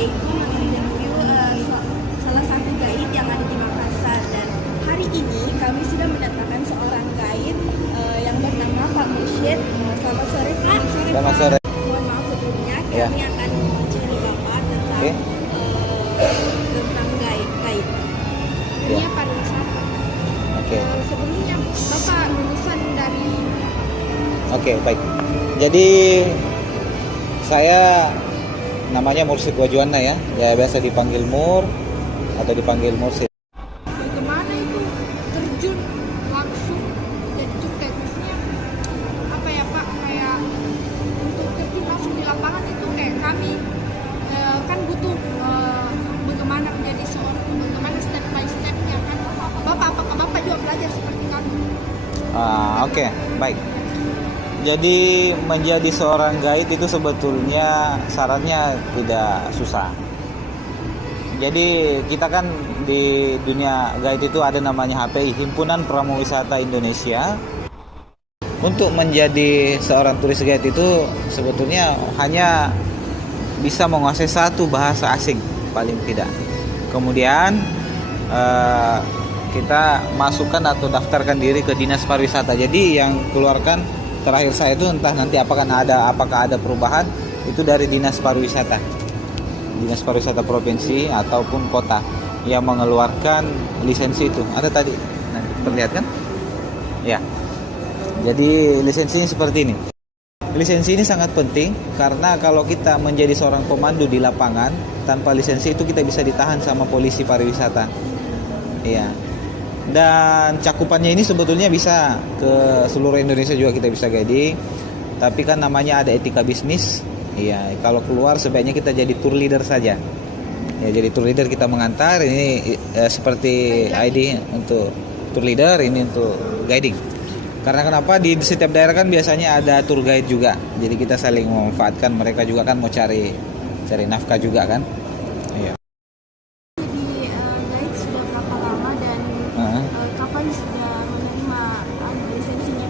yaitu menginterview salah satu guide yang ada di Makassar. Dan hari ini kami sudah mendatangkan seorang guide yang bernama Pak Mursyid. Selamat sore Pak. Selamat sore. Mohon maaf sebelumnya, Ya. kami akan mencari Bapak tentang Oke. tentang guide. Ya. Ini pariwisata. Oke. Sebelumnya Bapak lulusan dari Oke, baik. Jadi saya namanya Mursyid Wajuana ya. Ya biasa dipanggil Mur atau dipanggil Mursyid. bagaimana itu terjun langsung jadi tour guide, maksudnya apa ya Pak, kayak untuk terjun langsung di lapangan itu kayak kami kan butuh bagaimana menjadi seorang, bagaimana step by stepnya kan. Apakah Bapak juga belajar seperti kami? Oke, baik. Jadi menjadi seorang guide itu sebetulnya syaratnya tidak susah. Jadi kita kan di dunia guide itu ada namanya HPI, Himpunan Pramuwisata Indonesia. Untuk menjadi seorang turis guide itu sebetulnya hanya bisa menguasai satu bahasa asing paling tidak. Kemudian kita masukkan atau daftarkan diri ke Dinas Pariwisata. Jadi yang keluarkan terakhir saya itu entah nanti apakah ada perubahan itu dari Dinas Pariwisata provinsi ataupun kota yang mengeluarkan lisensi itu. Ada tadi nanti perlihatkan ya. Jadi lisensinya seperti ini. Lisensi ini sangat penting karena kalau kita menjadi seorang pemandu di lapangan tanpa lisensi itu kita bisa ditahan sama polisi pariwisata. Iya. Dan cakupannya ini sebetulnya bisa ke seluruh Indonesia juga kita bisa guiding. Tapi kan namanya ada etika bisnis. Iya, kalau keluar sebaiknya kita jadi tour leader saja. Ya, jadi tour leader kita mengantar ini seperti ID untuk tour leader, ini untuk guiding. Karena kenapa di setiap daerah kan biasanya ada tour guide juga. Jadi kita saling memanfaatkan, mereka juga kan mau cari nafkah juga kan. Iya. Jadi guide sudah berapa lama dan kapan sudah menerima lisensinya?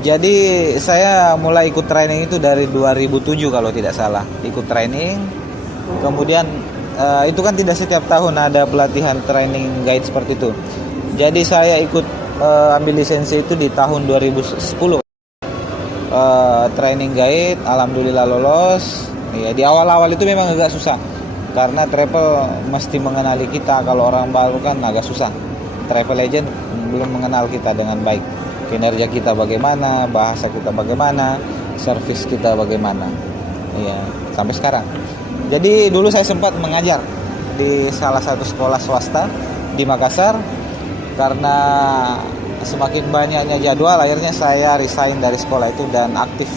Jadi saya mulai ikut training itu dari 2007 kalau tidak salah. Ikut training. Kemudian itu kan tidak setiap tahun ada pelatihan training guide seperti itu. Jadi saya ikut ambil lisensi itu di tahun 2010. Training guide, alhamdulillah lolos. Ya, di awal-awal itu memang agak susah. Karena travel mesti mengenali kita, kalau orang baru kan agak susah. Travel agent belum mengenal kita dengan baik. Kinerja kita bagaimana, bahasa kita bagaimana, servis kita bagaimana. Iya, sampai sekarang. Jadi dulu saya sempat mengajar di salah satu sekolah swasta di Makassar. Karena semakin banyaknya jadwal, akhirnya saya resign dari sekolah itu dan aktif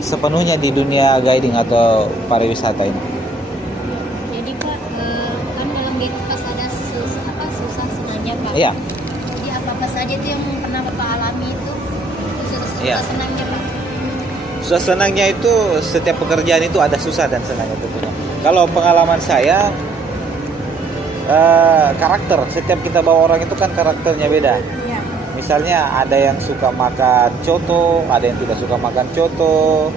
sepenuhnya di dunia guiding atau pariwisata ini. Jadi Pak, kan dalam itu pas ada susah senangnya Pak. Iya. Jadi apa saja itu yang pernah Bapak alami itu? Susah Iya. senangnya Pak. Susah senangnya itu setiap pekerjaan itu ada susah dan senangnya tentunya. Kalau pengalaman saya, karakter setiap kita bawa orang itu kan karakternya beda. Ya. Misalnya ada yang suka makan coto, ada yang tidak suka makan coto,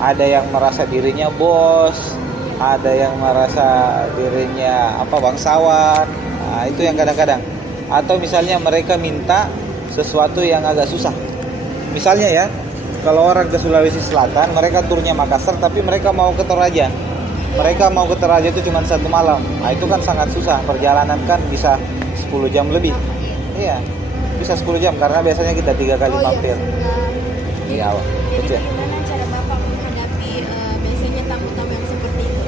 ada yang merasa dirinya bos, ada yang merasa dirinya bangsawan. Nah, itu yang kadang-kadang. Atau misalnya mereka minta sesuatu yang agak susah. Misalnya ya, kalau orang ke Sulawesi Selatan, mereka turnya Makassar tapi mereka mau ke Toraja. Mereka mau ke Toraja itu cuma 1 malam. Nah, itu kan sangat susah. Perjalanan kan bisa 10 jam lebih. Iya. Bisa 10 jam karena biasanya kita 3 kali mampir. Iya, Jadi betul. bagaimana cara Bapak menghadapi biasanya tamu-tamu yang seperti itu?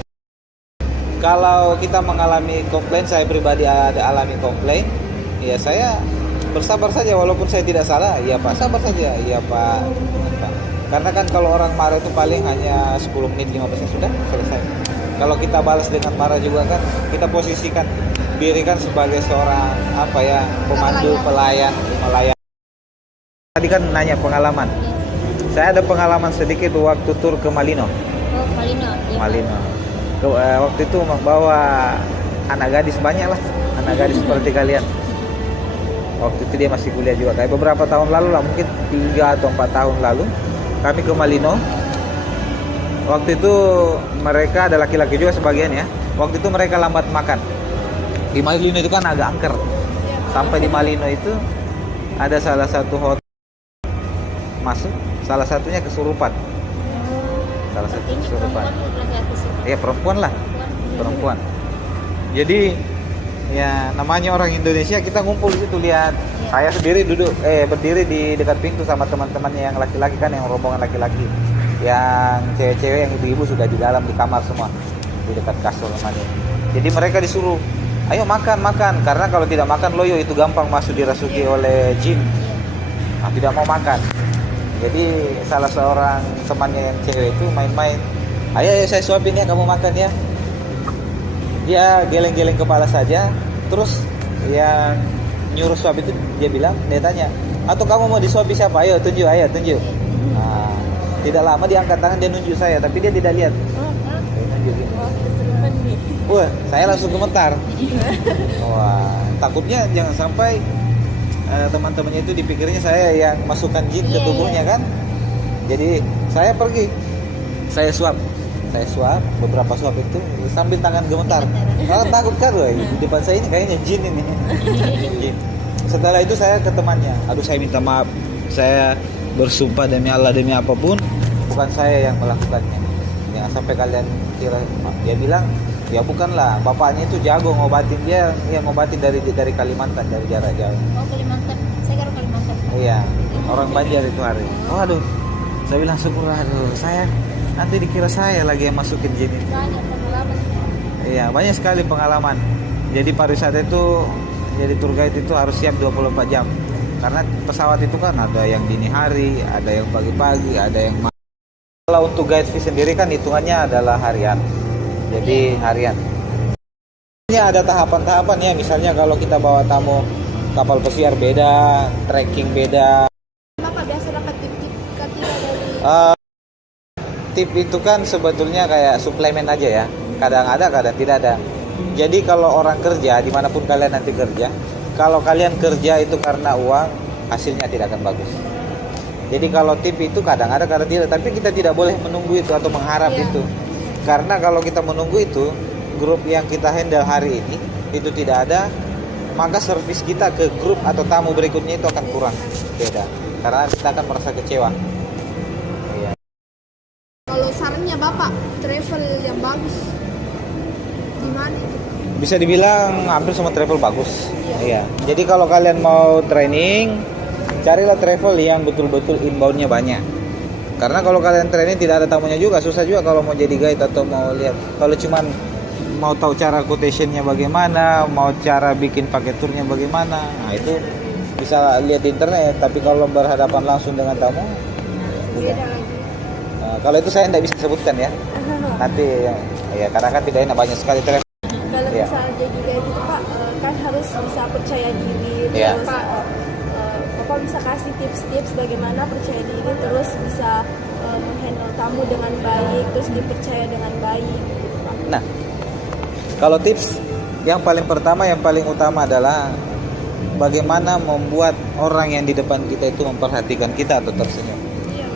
Kalau kita mengalami komplain, saya pribadi ada alami komplain, ya saya bersabar saja walaupun saya tidak salah. Iya Pak, sabar saja. Iya Pak. Karena kan kalau orang marah itu paling hanya 10 menit 15 sudah selesai. Kalau kita balas dengan marah juga kan, kita posisikan diri kan sebagai seorang pemandu, pelayan. Tadi kan nanya pengalaman. Saya ada pengalaman sedikit waktu tur ke Malino. Oh, Malino. Iya, Pak. Malino. Waktu itu membawa anak gadis, banyak lah anak gadis seperti kalian. Waktu itu dia masih kuliah juga, kayak beberapa tahun lalu lah, mungkin 3 atau 4 tahun lalu kami ke Malino. waktu itu mereka ada laki-laki juga sebagian ya. Waktu itu mereka lambat makan. Di Malino itu kan agak angker. Sampai di Malino itu ada salah satu hotel masuk, salah satunya kesurupan. Salah satu Ini kesurupan. perempuan laki-laki sih. Iya perempuan lah, perempuan. Jadi ya namanya orang Indonesia, kita ngumpul di situ lihat. Saya sendiri berdiri di dekat pintu sama teman-temannya yang laki-laki kan, yang rombongan laki-laki. Yang cewek-cewek, yang ibu-ibu sudah di dalam di kamar semua, di dekat kasur namanya. Jadi mereka disuruh, ayo makan, karena kalau tidak makan loyo itu gampang masuk dirasuki oleh jin. Nah, tidak mau makan. Jadi salah seorang temannya yang cewek itu main-main, ayo saya suapin ya, kamu makan ya. Dia geleng-geleng kepala saja, terus yang nyuruh suap itu dia tanya, atau kamu mau disuapi siapa? Ayo tunjuk. Nah, tidak lama dia angkat tangan, dia nunjuk saya, tapi dia tidak lihat. Dia nunjuk gini. Wah, saya langsung gemetar. Wah, takutnya jangan sampai teman-temannya itu dipikirnya saya yang masukkan jin ke tubuhnya kan. Jadi saya pergi, saya suap beberapa suap itu sambil tangan gemetar. Karena takut kan loh, di depan saya ini kayaknya jin ini. Jin. Setelah itu saya ke temannya, aduh saya minta maaf, saya bersumpah demi Allah demi apapun bukan saya yang melakukannya. Jangan sampai kalian kira. Dia bilang, ya bukanlah, bapaknya itu jago ngobatin, dia yang ngobatin dari Kalimantan, dari jarak jauh. Oh Kalimantan, saya kira Kalimantan. Iya, orang Banjar itu hari. Oh aduh, saya bilang syukur, aduh saya nanti dikira saya lagi yang masukin jin ini. Banyak pengalaman. Iya, banyak sekali pengalaman. Jadi pariwisata itu, jadi tour guide itu harus siap 24 jam. Karena pesawat itu kan ada yang dini hari, ada yang pagi-pagi, ada yang malam. Kalau untuk guide fee sendiri kan hitungannya adalah harian. Jadi harian. Ada tahapan-tahapan ya, misalnya kalau kita bawa tamu kapal pesiar beda, trekking beda. Bapak biasa dapat tip-tip ketiga dari Tip itu kan sebetulnya kayak suplemen aja ya. Kadang ada, kadang tidak ada. Jadi kalau orang kerja, dimanapun kalian nanti kerja, kalau kalian kerja itu karena uang, hasilnya tidak akan bagus. Jadi kalau tip itu kadang ada, kadang tidak. Tapi kita tidak boleh menunggu itu atau mengharap itu. Karena kalau kita menunggu itu, grup yang kita handle hari ini itu tidak ada, maka servis kita ke grup atau tamu berikutnya itu akan kurang, beda. Karena kita akan merasa kecewa. Iya. kalau sarannya Bapak travel yang bagus di mana itu? Bisa dibilang hampir semua travel bagus. Iya. Jadi kalau kalian mau training, carilah travel yang betul-betul inboundnya banyak. Karena kalau kalian training tidak ada tamunya juga, susah juga kalau mau jadi guide atau mau lihat. Kalau cuman mau tahu cara quotationnya bagaimana, mau cara bikin paket turnya bagaimana, nah itu bisa lihat di internet. Tapi kalau berhadapan langsung dengan tamu, Beda lagi. nah, kalau itu saya tidak bisa sebutkan ya. Nanti ya karena kan tidak enak, banyak sekali travel. Kalau Iya. misalnya jadi kayak gitu Pak, kan harus bisa percaya diri. Iya. Terus Bapak bisa kasih tips-tips bagaimana percaya diri, terus bisa menghandle tamu dengan baik, terus dipercaya dengan baik. Gitu, Pak. Nah, kalau tips yang paling pertama, yang paling utama adalah bagaimana membuat orang yang di depan kita itu memperhatikan kita atau tersenyum. Iya,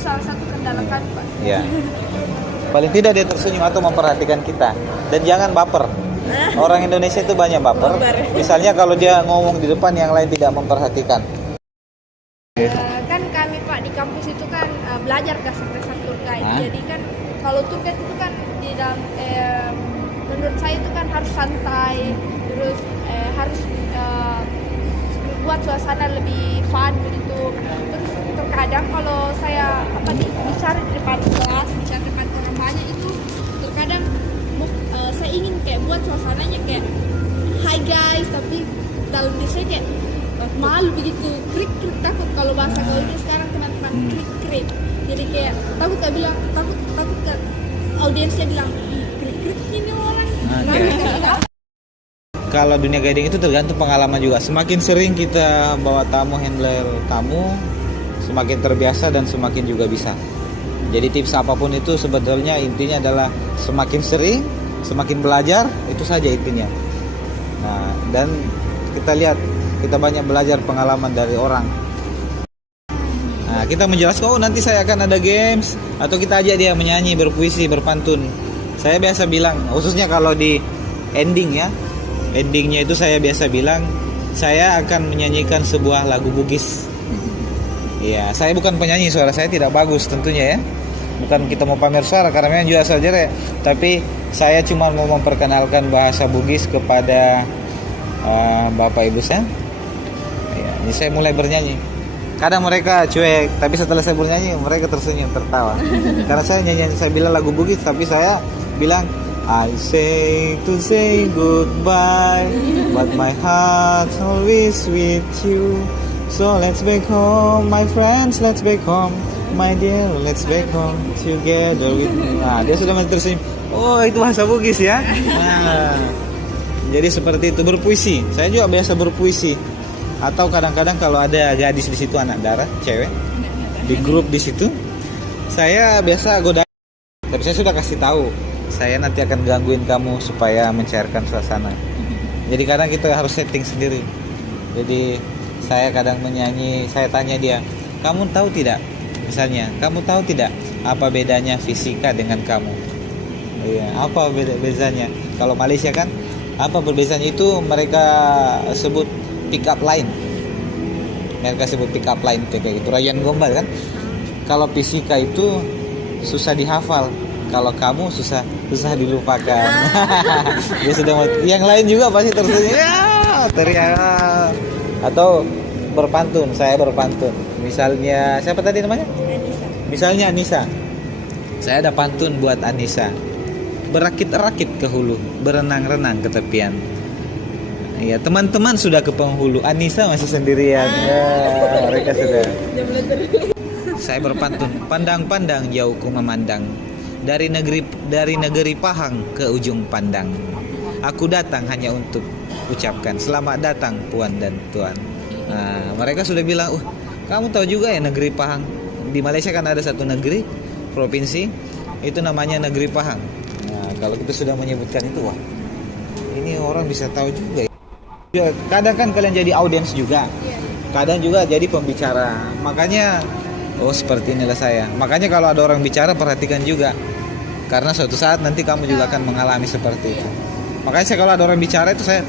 salah satu kendala kan Pak. Ya. Paling tidak dia tersenyum atau memperhatikan kita. Dan jangan baper. Orang Indonesia itu banyak baper. Misalnya kalau dia ngomong di depan yang lain tidak memperhatikan. Kan kami Pak di kampus itu kan belajar dasar-dasar tour guide. Hah? Jadi kan kalau tour guide itu kan di dalam menurut saya itu kan harus santai, terus harus buat suasana lebih fun begitu. Terus terkadang kalau saya bicara di depan kelas, bicara di depan orang banyak itu terkadang saya ingin kayak buat suasananya kayak hi guys, tapi dalam diri saya kayak malu begitu, krik takut kalau bahasa gaulnya sekarang teman-teman krik. Jadi kayak takut gak bilang, takut ke audiensnya bilang krik ini orang. Kalau dunia guiding itu tergantung pengalaman juga. Semakin sering kita bawa tamu, handle tamu, semakin terbiasa dan semakin juga bisa. Jadi tips apapun itu sebetulnya intinya adalah semakin sering, semakin belajar, itu saja intinya. Nah, dan kita lihat, kita banyak belajar pengalaman dari orang. Nah, kita menjelaskan, oh nanti saya akan ada games, Atau kita ajak dia menyanyi, berpuisi, berpantun. Saya biasa bilang, khususnya kalau di ending ya, endingnya itu saya biasa bilang, saya akan menyanyikan sebuah lagu Bugis. Iya, saya bukan penyanyi, suara saya tidak bagus tentunya ya. Bukan kita mau pamer suara karena memang juga saja ya. Tapi saya cuma mau memperkenalkan bahasa Bugis kepada Bapak Ibu saya. Ya, ini saya mulai bernyanyi. Kadang mereka cuek, tapi setelah saya bernyanyi mereka tersenyum, tertawa. Karena saya nyanyi, saya bilang lagu Bugis, tapi saya bilang I say to say goodbye, but my heart's always with you. So let's back home, my friends, let's back home, my dear, let's back home together with me. Nah, dia sudah tersenyum. Oh, itu bahasa Bugis ya. Nah, jadi seperti itu, berpuisi. Saya juga biasa berpuisi. Atau kadang-kadang kalau ada gadis di situ, anak darah, cewek, di grup di situ, saya biasa goda. Tapi saya sudah kasih tahu, saya nanti akan gangguin kamu supaya mencairkan suasana. Jadi kadang kita harus setting sendiri. Jadi saya kadang menyanyi, saya tanya dia, kamu tahu tidak? Misalnya, kamu tahu tidak apa bedanya fisika dengan kamu? Iya, apa bedanya? Kalau Malaysia kan, apa perbedaannya itu mereka sebut pick up line. Mereka sebut pick up line kayak gitu. Ryan Gombal kan. Kalau fisika itu susah dihafal. Kalau kamu susah dilupakan. Dia sudah yang lain juga pasti tersenyum. Ya, teriak. Atau berpantun, saya berpantun. Misalnya siapa tadi namanya? Anissa. Misalnya Anissa. Saya ada pantun buat Anissa. Berakit-rakit ke hulu, berenang-renang ke tepian. Iya, teman-teman sudah ke penghulu, Anissa masih sendirian. Ya, mereka sudah. Saya berpantun, pandang-pandang jauhku memandang, dari negeri Pahang ke ujung pandang. Aku datang hanya untuk ucapkan selamat datang puan dan tuan. Nah, mereka sudah bilang, kamu tahu juga ya negeri Pahang. Di Malaysia kan ada satu negeri, provinsi, itu namanya negeri Pahang. Nah, kalau kita sudah menyebutkan itu, wah, ini orang bisa tahu juga. Kadang kan kalian jadi audiens juga, kadang juga jadi pembicara. Makanya, seperti inilah saya. Makanya kalau ada orang bicara perhatikan juga, karena suatu saat nanti kamu juga akan mengalami seperti itu. Makanya saya kalau ada orang bicara itu saya,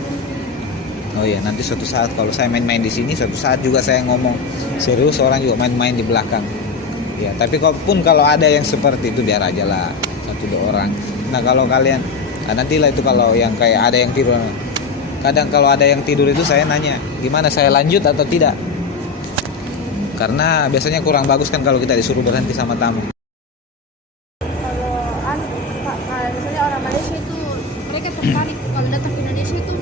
nanti suatu saat kalau saya main-main di sini, suatu saat juga saya ngomong serius, orang juga main-main di belakang. Ya, tapi kalaupun kalau ada yang seperti itu biar aja lah, 1-2 orang. Nah kalau kalian, nantilah itu kalau yang kayak ada yang tidur. Kadang kalau ada yang tidur itu saya nanya, gimana saya lanjut atau tidak? Karena biasanya kurang bagus kan kalau kita disuruh berhenti sama tamu. Kalau misalnya orang Malaysia itu mereka tertarik kalau datang ke Indonesia itu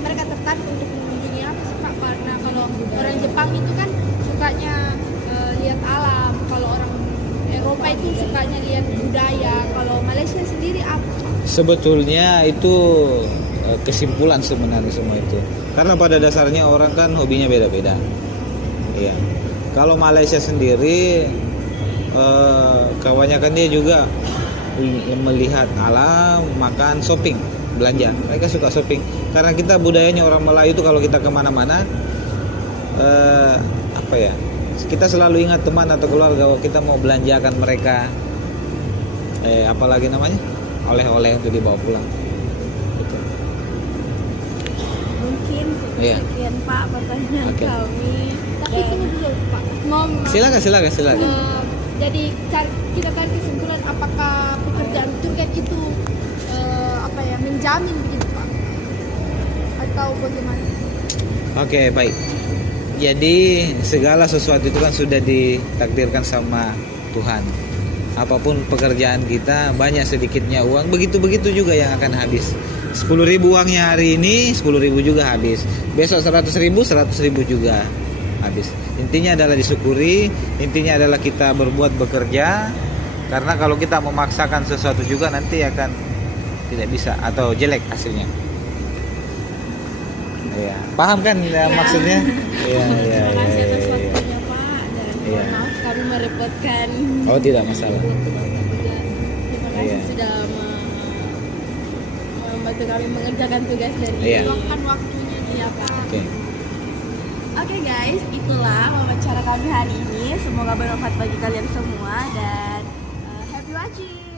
mereka tertarik untuk mengunjungi apa sih Pak? Karena kalau orang Jepang itu kan sukanya lihat alam, kalau orang Eropa itu sukanya lihat budaya. Kalau Malaysia sendiri apa? Sebetulnya itu kesimpulan sebenarnya semua itu. Karena pada dasarnya orang kan hobinya beda-beda. Iya. Kalau Malaysia sendiri kebanyakan dia juga melihat alam, makan, shopping, belanja. Mereka suka shopping. Karena kita budayanya orang Melayu itu kalau kita kemana-mana kita selalu ingat teman atau keluarga, kita mau belanjakan mereka apalagi namanya oleh-oleh untuk dibawa pulang. Mungkin sekian Pak pertanyaan kami. Tapi tunggu dulu Pak. Silakan. Jadi kita tarik kesimpulan apakah pekerjaan tour guide itu menjamin begitu Pak? Atau bagaimana? Oke, baik. Jadi segala sesuatu itu kan sudah ditakdirkan sama Tuhan. Apapun pekerjaan kita, banyak sedikitnya uang, begitu-begitu juga yang akan habis. 10.000 uangnya hari ini, 10.000 juga habis. Besok 100.000, 100.000 juga habis. Intinya adalah disyukuri, intinya adalah kita berbuat bekerja. Karena kalau kita memaksakan sesuatu juga nanti akan tidak bisa atau jelek hasilnya. Ya, paham kan ya, maksudnya? Iya. Terima kasih atas waktunya Pak dan maaf kami merepotkan. Oh, tidak masalah. Terima kasih sudah membantu kami mengerjakan tugas dan meluangkan waktunya ya Pak. Oke guys, itulah wawancara kami hari ini. Semoga bermanfaat bagi kalian semua dan watching.